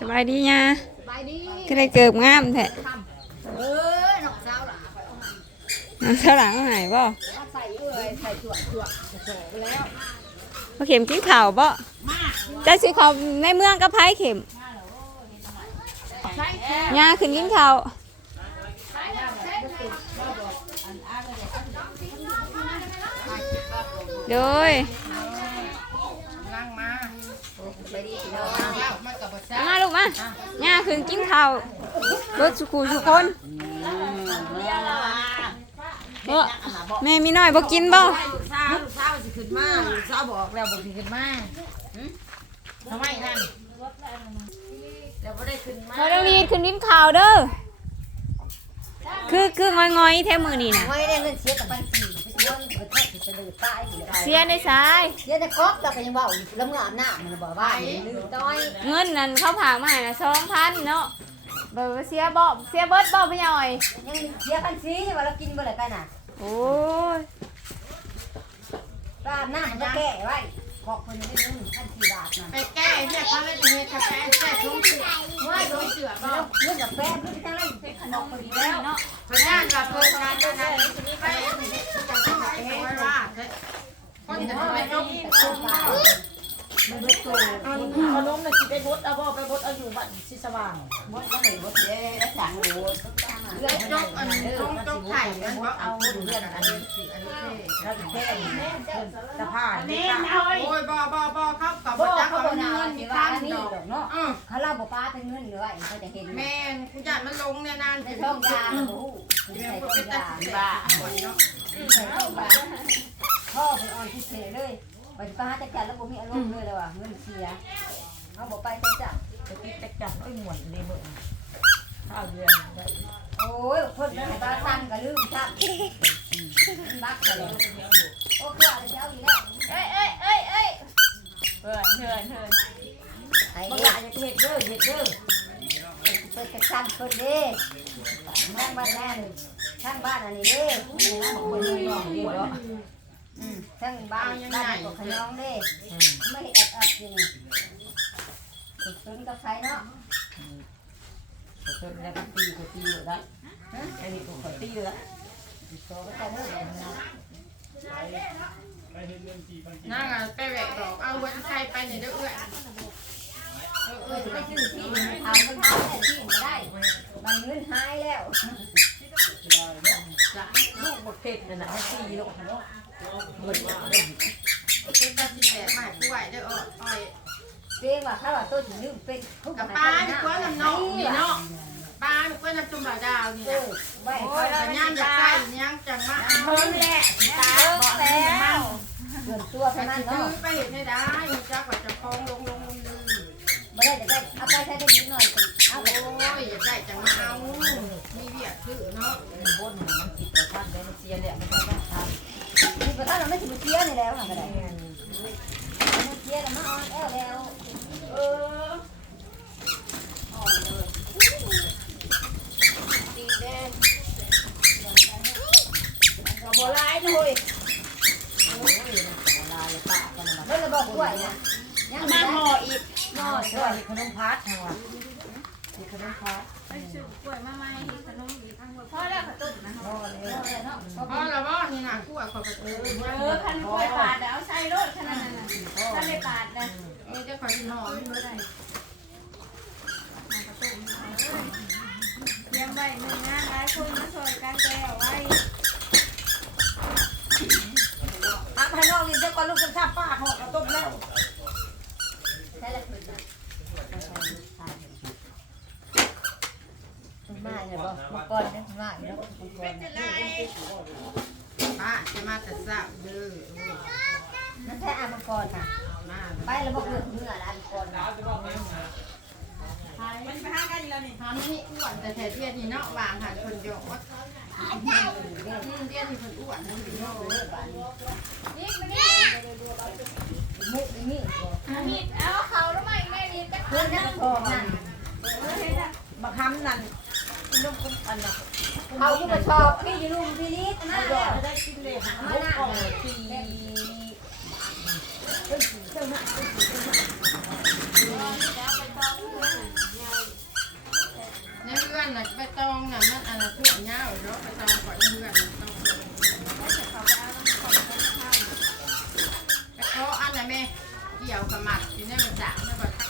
สบายดี nha สบายดีก็ได้เกิบงามแท้ทำเออหนอกเจ้าล่ะน้ำเสาหลังหายบ่เอาใส่เอ้ยใส่ถั่วถั่วโสไปแล้วพอเข็มกินข้าวบ่จะซื้อข้าวในเมืองกับไผเข็มใช่แค่ย่าขึ้นกินข้าวโดย นั่งมาไปดีเนาะแล้ว มันกับภาษามาลูกมาย่าขึ้นกินข้าวรถสุขุทุกคนเออแม่มีน้อยบ่กินบ่ลูกสาวลูกสาวสิขึ้นมาลูกสาวบอกแล้วบอกสิขึ้นมาทำไมนั่นแล้วบ่ได้ขึ้นมา พอต้องรีดขึ้นกินข้าวเด้อคือคืองอยๆแท้มือนี่น่ะไม่ได้เงินเสียแต่ไปสี่ ไปเงินไปแท้จะดื้อตายอยู่ได้เสียในสาย เสียแต่ก๊อกเราก็ยังว่าแล้วเมื่ออาบน้ำมันบอกว่าลืมต้อยเงินนั่นเขาผากมาให้นะสองพันเนาะเบอร์เสียบ่เสียเบิดบ่พี่หน่อยยังเสียพันสีว่าเรากินบ่เลยกันน่ะโอ้ยก็อาบน้ำมันก็แก้ไว้ข อกคนได้เงินพันสี่บาทนะไปแก้เนี่ยเขาเลยไปเฮ็ดกาแฟแก้ทุ่งเสือไม่ทุ่งเสือบ่แล้วเงินกับแป๊บเงินทั้งไรเป็นขนมพอดีแล้วเนาะเพรานั่นว่าเพิ่นนั้นนั้นนี่ไปจะทำให้ว่าคนจะไปนกแต่ตัวปลามัน เบิดโตขนมน่ะสิไปบดเอาบ่ไปบดเอาอยู่บ้านสิสว่างหมดแล้วเลยหมดเลยแล้วสั่งโหลเรื่องจกอันจกจกไข่มันบ่เอาดูกันอันนี้สิอันนี้แล้วแค่สะพานนี่โอ้ยบ่บ่บ่เขากับบ่จักเขาเขาบ่เงินที่ว่าท่านนี่เนาะเขาเล่าบ่ป้าเป็นเงินเลยเขาจะเห็นแม่นกูจัดมันลงเนี่ยนานในถึงท้องยาโอ้โหเรียใส่กท้ว่าองเป็นตาบ้าเนาะใส่ท้องยาพ่อเป็นอ่อนที่เฉยเลย ปัจจุบันจะจัดแล้วบ่มีอารมณ์เลยแล้วว่ะเงินเสียเขาบอกไปไปจัดจะติดจักจักไอ้หมวนเลยมื้อข้าวเดือนได้โอ้ยคนไหนบ้าสั้นก็ลืมชักบักเลยโอ้คืออะไรเจ้าอีกแล้วเอ้ยเอ้ยเอ้ยเอ้ยเพื่อนเพื่อนเพื่อนไอ้บ่เด็ละกจะเฮ็ดเด้อเฮ็ดเด้อเปิดกระชั้นคนเด้ข้างบ้านแน่นข้างบ้านอันนี้เด้คนน้องเด้เนาะอืมข้างบ้านบ้านก็ขยองเด้ไม่แอบแอบจริงตุนกับใครเนาะจนแล้วก็ตีก็ตีอยู่ได้อันนี้ก็ขอตีเลยละโตก็จะเลิกแล้วนะนั่งอะไปแหวกดอกเอาวันไทยไปเนี่ยเด้อเอื้อเออเอเอออจะไปซื้อที่มันทำมันทำแต่ที่ไม่ได้มันเงินหายแล้วลูกบ่ เผ็ดนั่นะให้ตีลูกหมดแล้วเป็นตาสีแดงใหม่ผู้ไหวเด้ออ้อยเรียกว่าถ้าว่าต้นลืมเป็นกับปลาดีกว่าน้ำนองนี่เนาะปลาดีกว่าน้ำจุ่มบ่าดาวนี่นะไว้โอ้ยแต่ย่างจะใส่ย่างจังมาเพิ่มแหละตาบอกแล้วเกินตัวแต่เท่านั้นซื้อเนาะไปเห็นไม่ได้จักว่าจะคล้องลงลงลงลืมไม่ได้จะได้เอาไปใช้ได้นิดหน่อยเอาโอ้ยอย่าได้จังมาเอามีเวียดซื้อเนาะบนมัน ทันได้มันเสียแล้วมันต้องทำที่ประธานเราไม่ถึงเชียร์นี่แล้วนะก็ไดมันเชียร์แล้วมันอ่อนแอแล้วเออก็บ่ร้ายนะเฮ้ยโอ้ยมันละลายเลยปะกันมาเฮ้ยเราบอกกล้วยนะยังมาห่ออีกเนาะเด้อขนมพัดเนาะมีขนมพัดไปซื้อกล้วยมาใหม่ขนมอีกทั้งหมดพอแล้วขตุ้นนะเนาะเลยเนาะพ่อละบ่นี่นะคู่อะขอบคุณเออคันกล้วยปาดแล้วใส่รถขนาดนั้นน่ะถ้าไม่ปาดนะเอ้เจ้าขอกินหอมไม่ได้เตรียมไว้หนึ่งงานหลายคนมาช่วยกันแก้ไว้ตักให้น้องนี่เดี๋ยวก่อนลูกจะทาบป้าเขากระตุ้มแล้ว ใช่แล้วคือมา เนี่ยบ่มังกรเนี่ยมาเนี่ยมังกรป้าจะมาแต่ทราบเด้อนั่นแท้อามังกรค่ะมาไปแล้วบอกเรื่องเมื่อละมังกรมันไปห้ากันอยู่แล้วนี่ทำนี่อ้วนแต่แท้เทียนนี่เนาะวางหันคนโยกอืมเทียนนี่คนอ้วนนั่นเป็นโยกนี่มานี่มุกนี่มีดเอาเขาแล้วไม่แม่ดีแต่เพื่อนนั่งพอนั่นบักคำนั่น เอาอยู่กระชอบพี่ยู่ลุมพี่นิดมาได้กินเลยค่ะมาหน้าทีในเพื่อนน่ะไปตองน่ะมันอันน่ะเพื่าวเนาะไปตองก่อนเพื่อนน่ตองพื่นไปเขาอันน่ะแม่เกี่ยวกับหมัดที่นี่มันจะไม่บอกทัก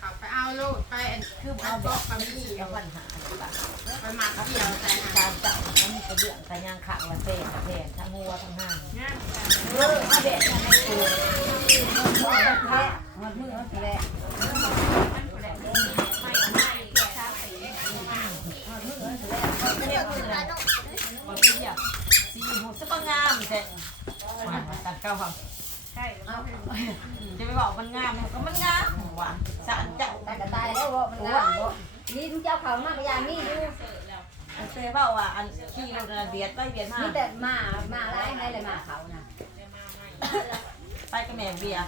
ขับไปเอาโลดไปคือเอาเกาะกับมีเอาปัญหาดีกว่าไปหมักเกี่ยวแต่หาการจับมันมีกระเดื่องกระยางขังละเศษละแผ่นทั้งหัวทั้งหางาเออเอาแบบนั้นให้กูมันแพ้มันมือมันแพ้มันไม่ไม่แค่ชาสีมันมือมันแพ้เขาเรียกว่าอะไรคนเรียกสีหูสปงามใช่ตัดเก้าครับ ใช่จะไปบอกมันงามก็มันงามหวานสารเจ้าตายก็ตายแล้วว่ามันงามบ่นี่มึงเจ้าเขามากยามีอยู่เซ่เบ้าว่าอันขี้เราเบียดไปเบียดมามีแต่มามาร้ายไงเลยมาเขานะไปกับแม่เบียร์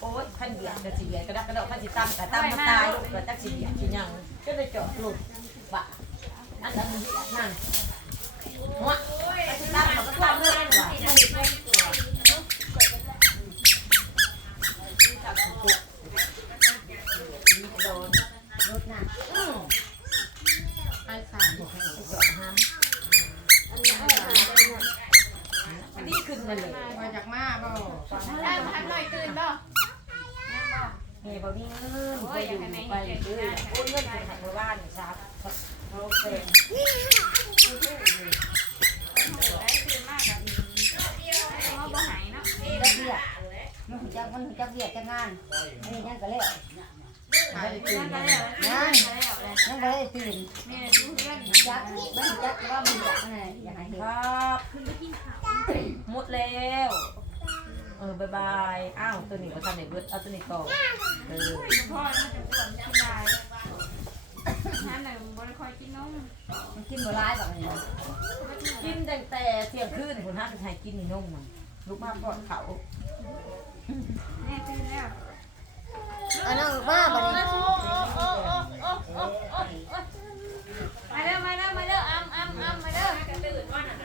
โอ้ยขันเบียร์ก็สิเบียร์กระดักกระดกขันสิตั้มแต่ตั้มมาตายลูกเกิดจักสิเบียร์สิยังก็เลยจอดหลุดบะอันนั้นนั่นหัวขันสิตั้มมันก็ตั้มเลยว่ะโดน รถน่ะ อืม ไปสาม จอดห้ามอันนี้ขึ้นมาเลย ไปจากมาบ่ ได้มาทักหน่อยตื่นบ่ เฮ้ยบ่มีเงินไปอยู่ไป เด้อโอนเงินไปหาชาบ้านครับเขาเป็นได้ตื่นมากกับเขาบ่หายเนาะจักเบียมันหูจักมันหูจักเบียจักงานนี่ยังก็แล้วขานั่นก็แล้วนั่นก็แล้วเลยยังเลยตื่นแม่ดูเพื่อนจักมันหูจักว่ามันอยากไงอยากให้เห็นครับหมดแล้วเออ บายบาย อ้าวตัวนี้ก็ทำในเบิดเอาตัวนี้ก่อนเออพ่อมันจะปวดกินยาน้ำหนึ่งบริคอยกินนมมันกินบ่ร้ายแบบนี้กินแต่แต่เที่ยงคืนคนห้าจะให้กินนี่นมมันลูกมาก่อนเขาแม่ตื่นแล้วเอาน้องมาบ่นี้มาเด้อมาเด้อมาเด้ออ้ำอ้ำอ้ำมาเด้อตื่นว่าน่ะ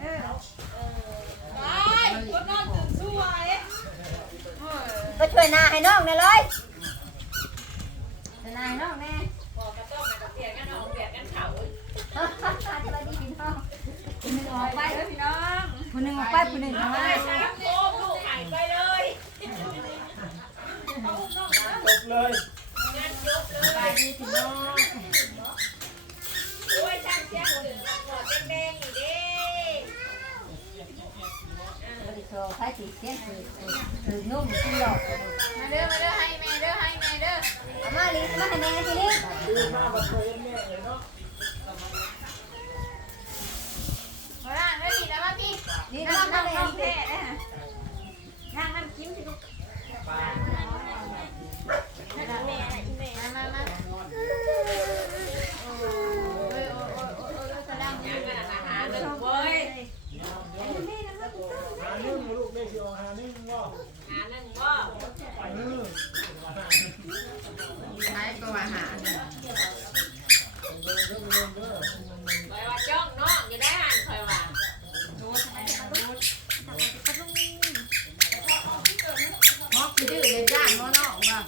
เออ ก็ ช่วยนาให้น้องแน่เลยช่วยนาให้น้องแน่สวัสดีพี่น้องคนหนึ่งออกไปพี่น้องคนหนึ่งออกไปคนหนึ่งเข้ามาไปดีพี่น้องด้วยช่างเชื่อ โภคใช้สีเสียงคือคือนุ่มกินหลอกมาเด้อมาเด้อให้แม่เด้อให้แม่เด้อเอามาลีมาให้แม่ทีนี้มาล่างเด้อดีแล้วมาพี่ลีน้ำมาน้ำให้น้ำ แม่ น้ำเท่นะย่างน้ำกินสิลูกมามามาโอ้ยโอ้ยโอ้ยโอ้ยโอ้ยกระดังย่างกันอาหารเลยเว้ย ใช้ก็อาหารมอกดื้อเลยจ้างน้องๆว่า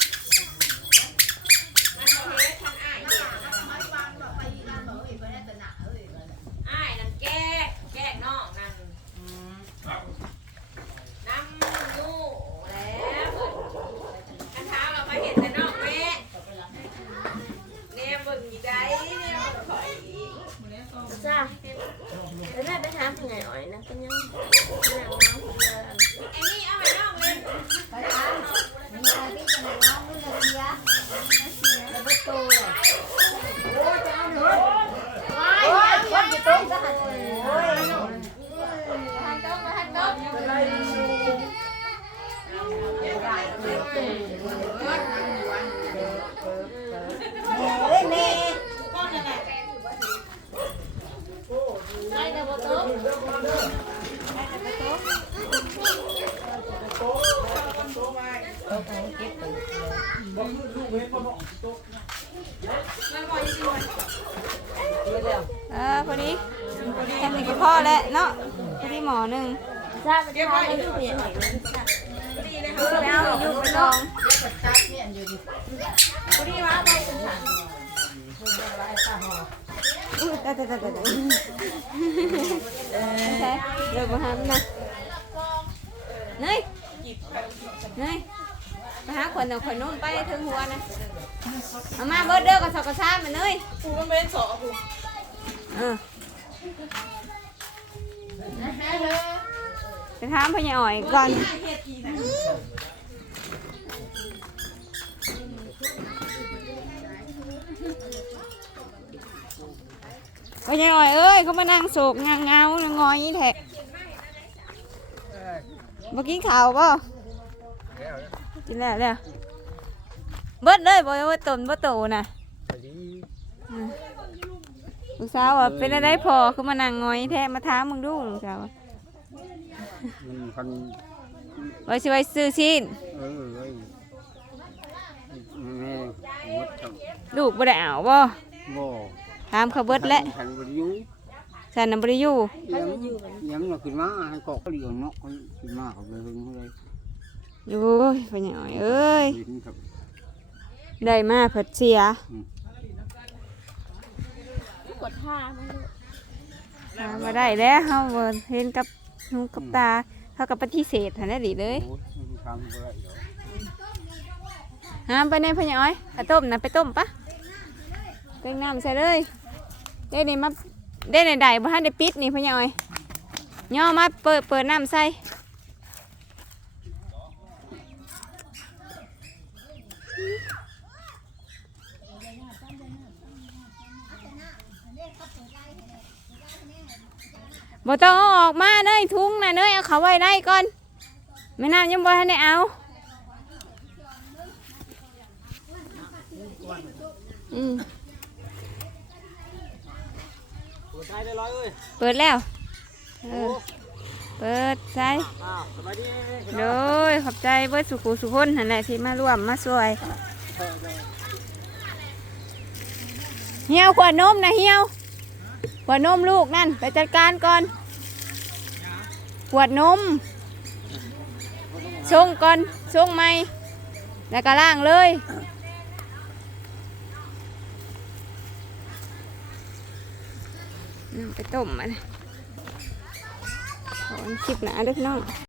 อ้ายนั่นแก้แก้นอกนั่นน้ำยู่แล้วกันเท้าเราไปเห็นแต่นอกแม่เนี่ยเบิ่งอยู่ได้เนี่ยถอย จ้าแล้วได้ไปถามผู้ใหญ่อ่อยนะเป็นยังยังน้องเดิน ไอ้นี่เอาไปนอกเล่น ไปทานมีอะไรที่จะน้องนู่นเลยเสียแล้วก็โตเลยโอ้ยจะเอาหนูโอ้ยคนจะต้มก็หันโอ้ย ทานโต๊ะมาทานโต๊ะ เฮ้ยแม่ ได้แต่บ่โต๊ะ เออพอดีแค่นี้ก็พอแล้วเนาะพอดีหมอหนึ่งจ้าไปถามผู้ใหญ่อ่อยนะจ้าแล้วอยู่ไปลองตันี่ยอยู่ดิพอดีว่าไปถึงหลังอุ้ยแต่แต่แต่ใช่เดี๋ยวบ่หามนะเนยเนยไปหาคนเอาคนนู้นไปถึงหัวนะเอามาเบิดเด้อกับสอกระซ่ามาเนยกูมันเป็นสอกู ไปถามพ่อใหญ่อ่อยก่อนพ่อใหญ่อ่อยเอ้ยเขามานั่งโศกงางเงาๆงอยนี่แท้มากินข้าวเปล่ากินแล้วแล้วเบิดเลยบ่ว่าตนบ่โตน่ะ ลูกสาวว่าเป็นอะไรพอคือมานั่งงอยแท้มาถามมึงดูลูกสาวว่ามันพันไว้สิไว้ซื้อชิ้นเออเอ้ยแม่หมดทั้งลูกบ่ได้เอาบ่บ่ถามเขาเบิดแล้วฉันบ่ได้อยู่ฉันน่ะบ่ได้อยู่ยังยังเราขึ้นมาให้เกาะก็เดียวเนาะเขาขึ้นมาเขาเลยเพิ่งเลยโอ้ยพ่อใหญ่อ้อยเอ้ยเห็นครับ ได้มาเพิ่นเสีย กดท่ามันลูกหามาได้แล้วเฮาบ่เห็นกับหูกับตาเขาก็ปฏิเสธหั่นแหละดิเลยอ้ยมันทำบ่ได้หามไปในพ่อใหญ่อ้อยเอาต้มนะไปต้มปะเต็งน้ำใส่เลยเด้นี่มาเด้ในใดบ่ทันได้ปิดนี่พ่อใหญ่อ้อยย่อมาเปิดเปิดน้ำใส่ บ่ต้องเอาออกมาเนยทุงน่ะเนยเอาเขาไว้ได้ก่อนแม่น้ำยังบ่ทันได้เอาอืมเปิดแล้วเออเปิดใส่โดยขอบใจเบิดสุขุสุคนนั่นแหละที่มาร่วมมาช่วยเหี่ยวขวดนมนะเหี่ยวขวดนมลูกนั่นไปจัดการก่อน ขวดนมส่งก่อนส่งไหมแล้วก็ล่างเลยน้ำไปต้มมันขอคลิปหนาเด้วยน้อง